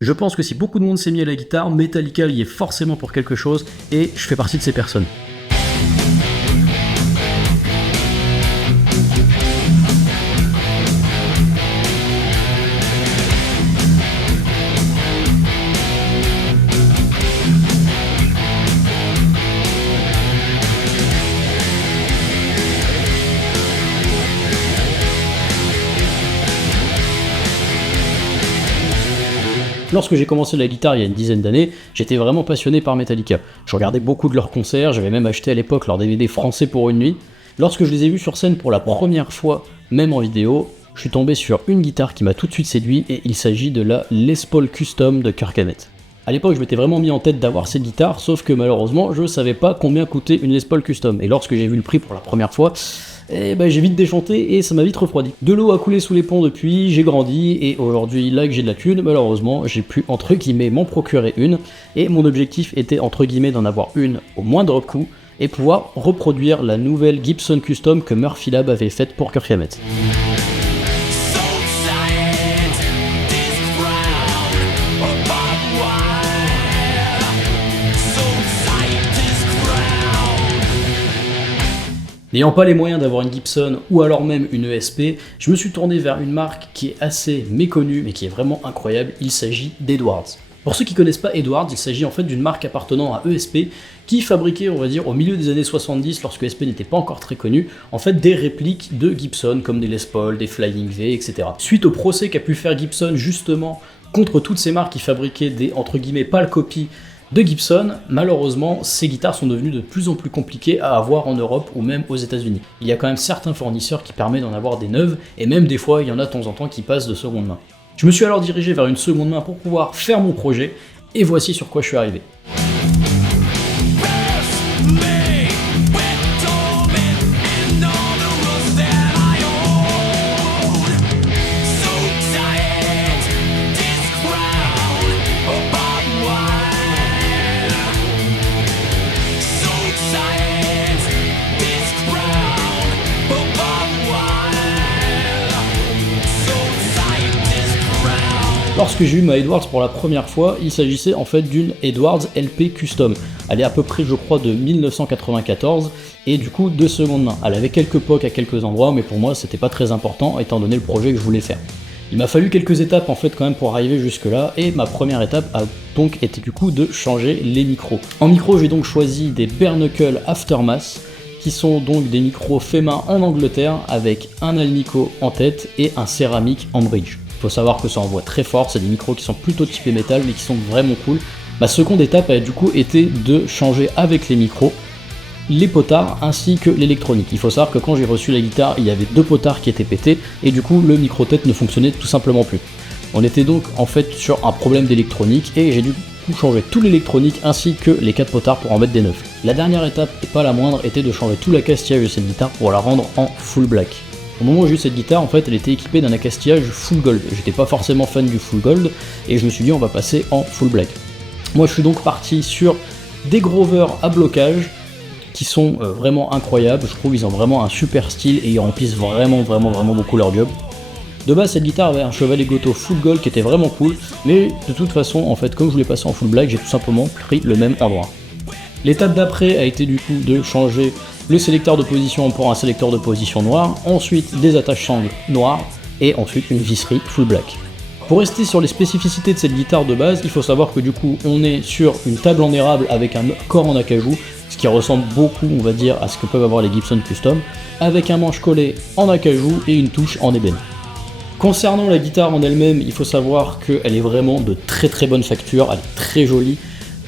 Je pense que si beaucoup de monde s'est mis à la guitare, Metallica y est forcément pour quelque chose, et je fais partie de ces personnes. Lorsque j'ai commencé la guitare il y a une dizaine d'années, j'étais vraiment passionné par Metallica. Je regardais beaucoup de leurs concerts, j'avais même acheté à l'époque leur DVD français pour une nuit. Lorsque je les ai vus sur scène pour la première fois, même en vidéo, je suis tombé sur une guitare qui m'a tout de suite séduit, et il s'agit de la Les Paul Custom de Kirk Hammett. À l'époque, je m'étais vraiment mis en tête d'avoir cette guitare, sauf que malheureusement, je savais pas combien coûtait une Les Paul Custom. Et lorsque j'ai vu le prix pour la première fois, j'ai vite déchanté et ça m'a vite refroidi. De l'eau a coulé sous les ponts depuis, j'ai grandi, et aujourd'hui, là que j'ai de la thune, malheureusement, j'ai pu entre guillemets m'en procurer une, et mon objectif était entre guillemets d'en avoir une au moindre coût, et pouvoir reproduire la nouvelle Gibson Custom que Murphy Lab avait faite pour Kirk Hammett. N'ayant pas les moyens d'avoir une Gibson ou alors même une ESP, je me suis tourné vers une marque qui est assez méconnue mais qui est vraiment incroyable, il s'agit d'Edwards. Pour ceux qui connaissent pas Edwards, il s'agit en fait d'une marque appartenant à ESP qui fabriquait, on va dire, au milieu des années 70, lorsque ESP n'était pas encore très connu, en fait des répliques de Gibson comme des Les Paul, des Flying V, etc. Suite au procès qu'a pu faire Gibson justement contre toutes ces marques qui fabriquaient des entre guillemets pâles copies de Gibson, malheureusement, ces guitares sont devenues de plus en plus compliquées à avoir en Europe ou même aux États-Unis. Il y a quand même certains fournisseurs qui permettent d'en avoir des neuves, et même des fois, il y en a de temps en temps qui passent de seconde main. Je me suis alors dirigé vers une seconde main pour pouvoir faire mon projet, et voici sur quoi je suis arrivé. Lorsque j'ai eu ma Edwards pour la première fois, il s'agissait en fait d'une Edwards LP Custom. Elle est à peu près, je crois, de 1994 et du coup de seconde main. Elle avait quelques pocs à quelques endroits, mais pour moi c'était pas très important étant donné le projet que je voulais faire. Il m'a fallu quelques étapes en fait quand même pour arriver jusque là, et ma première étape a donc été du coup de changer les micros. En micro, j'ai donc choisi des Bare Knuckle Aftermath, qui sont donc des micros faits main en Angleterre avec un Alnico en tête et un céramique en bridge. Il faut savoir que ça envoie très fort, c'est des micros qui sont plutôt typés métal mais qui sont vraiment cool. Ma seconde étape a du coup été de changer avec les micros les potards ainsi que l'électronique. Il faut savoir que quand j'ai reçu la guitare, il y avait 2 potards qui étaient pétés et du coup le micro-tête ne fonctionnait tout simplement plus. On était donc en fait sur un problème d'électronique et j'ai dû changer tout l'électronique ainsi que les 4 potards pour en mettre des neufs. La dernière étape, et pas la moindre, était de changer tout l'accastillage de cette guitare pour la rendre en full black. Au moment où j'ai eu cette guitare, en fait, elle était équipée d'un accastillage full gold. J'étais pas forcément fan du full gold, et je me suis dit on va passer en full black. Moi je suis donc parti sur des Grover à blocage, qui sont vraiment incroyables, je trouve ils ont vraiment un super style, et ils remplissent vraiment beaucoup leur job. De base cette guitare avait un Chevalier Goto full gold qui était vraiment cool, mais de toute façon, en fait, comme je voulais passer en full black, j'ai tout simplement pris le même endroit. L'étape d'après a été du coup de changer le sélecteur de position pour un sélecteur de position noir, ensuite des attaches sangles noires, et ensuite une visserie full black. Pour rester sur les spécificités de cette guitare de base, il faut savoir que du coup on est sur une table en érable avec un corps en acajou, ce qui ressemble beaucoup, on va dire, à ce que peuvent avoir les Gibson Custom, avec un manche collé en acajou et une touche en ébène. Concernant la guitare en elle-même, il faut savoir qu'elle est vraiment de très bonne facture, elle est très jolie.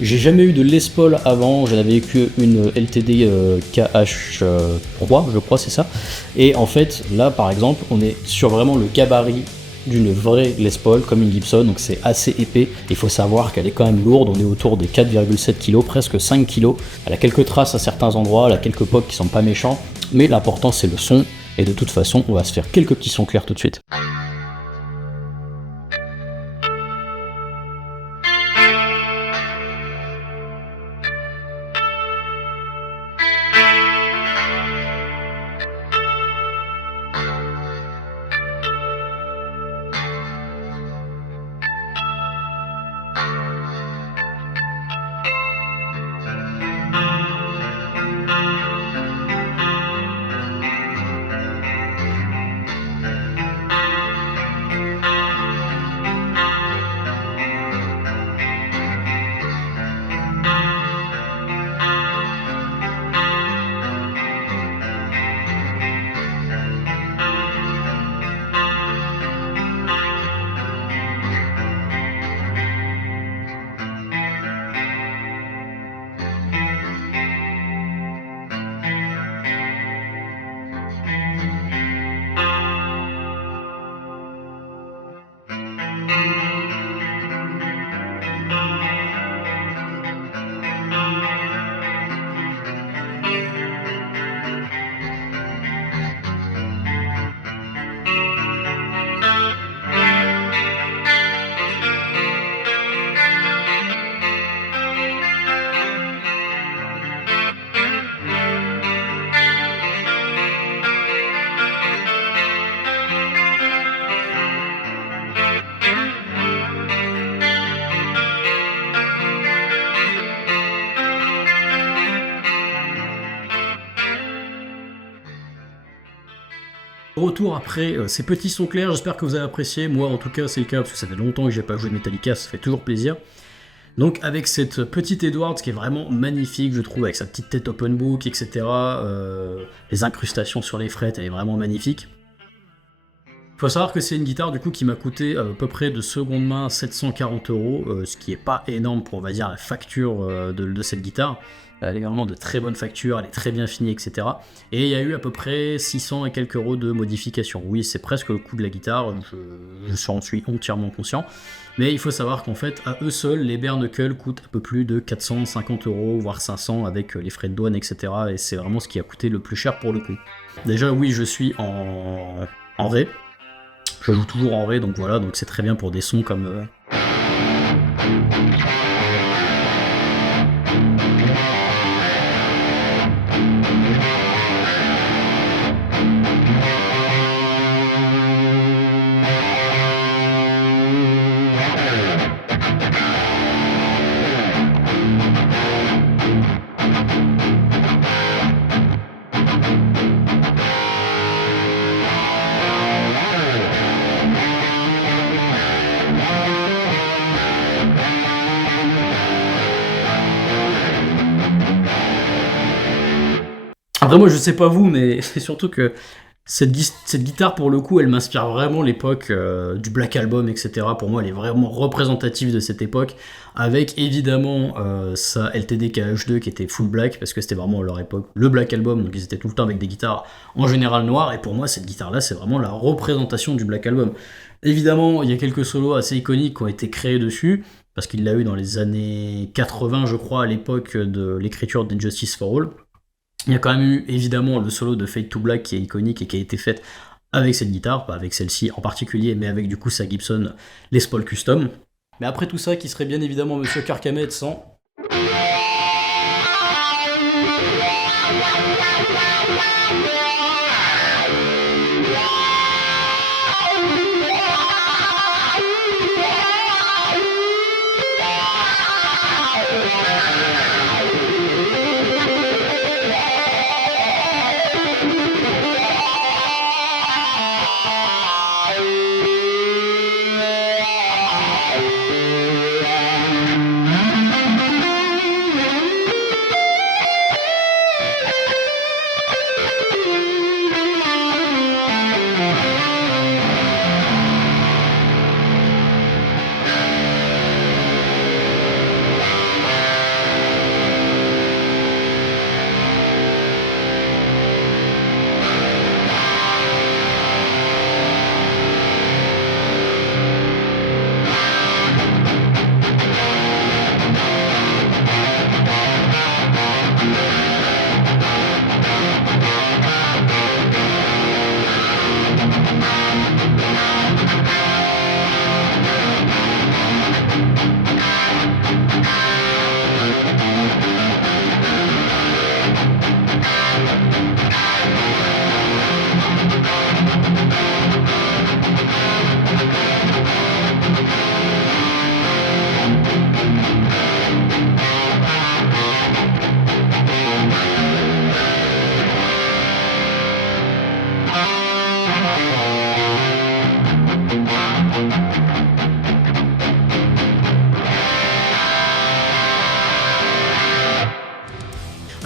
J'ai jamais eu de Les Paul avant, j'en avais que une LTD KH3, je crois c'est ça. Et en fait, là par exemple, on est sur vraiment le gabarit d'une vraie Les Paul, comme une Gibson, donc c'est assez épais. Il faut savoir qu'elle est quand même lourde, on est autour des 4,7 kg, presque 5 kg. Elle a quelques traces à certains endroits, elle a quelques pocs qui sont pas méchants, mais l'important c'est le son, et de toute façon, on va se faire quelques petits sons clairs tout de suite. Retour après ces petits sons clairs, j'espère que vous avez apprécié, moi en tout cas c'est le cas parce que ça fait longtemps que j'ai pas joué de Metallica, ça fait toujours plaisir. Donc avec cette petite Edwards qui est vraiment magnifique je trouve, avec sa petite tête open book, etc. Les incrustations sur les frettes, elle est vraiment magnifique. Faut savoir que c'est une guitare du coup qui m'a coûté à peu près de seconde main 740€, ce qui est pas énorme pour on va dire la facture de cette guitare. Elle est vraiment de très bonne facture, elle est très bien finie, etc. Et il y a eu à peu près 600 et quelques euros de modification. Oui, c'est presque le coût de la guitare, j'en suis entièrement conscient. Mais il faut savoir qu'en fait, à eux seuls, les bare knuckles coûtent un peu plus de 450€, voire 500 avec les frais de douane, etc. Et c'est vraiment ce qui a coûté le plus cher pour le coup. Déjà, oui, je suis en Ré. Je joue toujours en Ré, donc voilà, donc c'est très bien pour des sons comme... Après moi je sais pas vous, mais c'est surtout que cette guitare pour le coup elle m'inspire vraiment l'époque du Black Album, etc. Pour moi elle est vraiment représentative de cette époque, avec évidemment sa LTD KH2 qui était full black, parce que c'était vraiment leur époque, le Black Album, donc ils étaient tout le temps avec des guitares en général noires, et pour moi cette guitare là c'est vraiment la représentation du Black Album. Évidemment il y a quelques solos assez iconiques qui ont été créés dessus, parce qu'il l'a eu dans les années 80 je crois, à l'époque de l'écriture d'Injustice for All. Il y a quand même eu évidemment le solo de Fade to Black qui est iconique et qui a été fait avec cette guitare, pas avec celle-ci en particulier, mais avec du coup sa Gibson Les Paul Custom. Mais après tout ça, qui serait bien évidemment Monsieur Kirkhamed sans...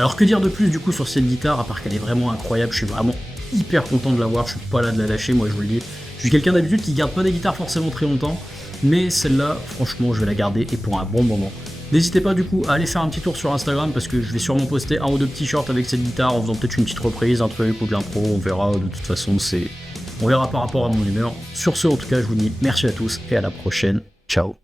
Alors que dire de plus du coup sur cette guitare, à part qu'elle est vraiment incroyable, je suis vraiment hyper content de l'avoir, je suis pas là de la lâcher, moi je vous le dis. Je suis quelqu'un d'habitude qui garde pas des guitares forcément très longtemps, mais celle-là, franchement, je vais la garder et pour un bon moment. N'hésitez pas du coup à aller faire un petit tour sur Instagram parce que je vais sûrement poster un ou deux petits shorts avec cette guitare en faisant peut-être une petite reprise, un truc ou de l'impro, on verra, de toute façon on verra par rapport à mon humeur. Sur ce en tout cas je vous dis merci à tous et à la prochaine, ciao.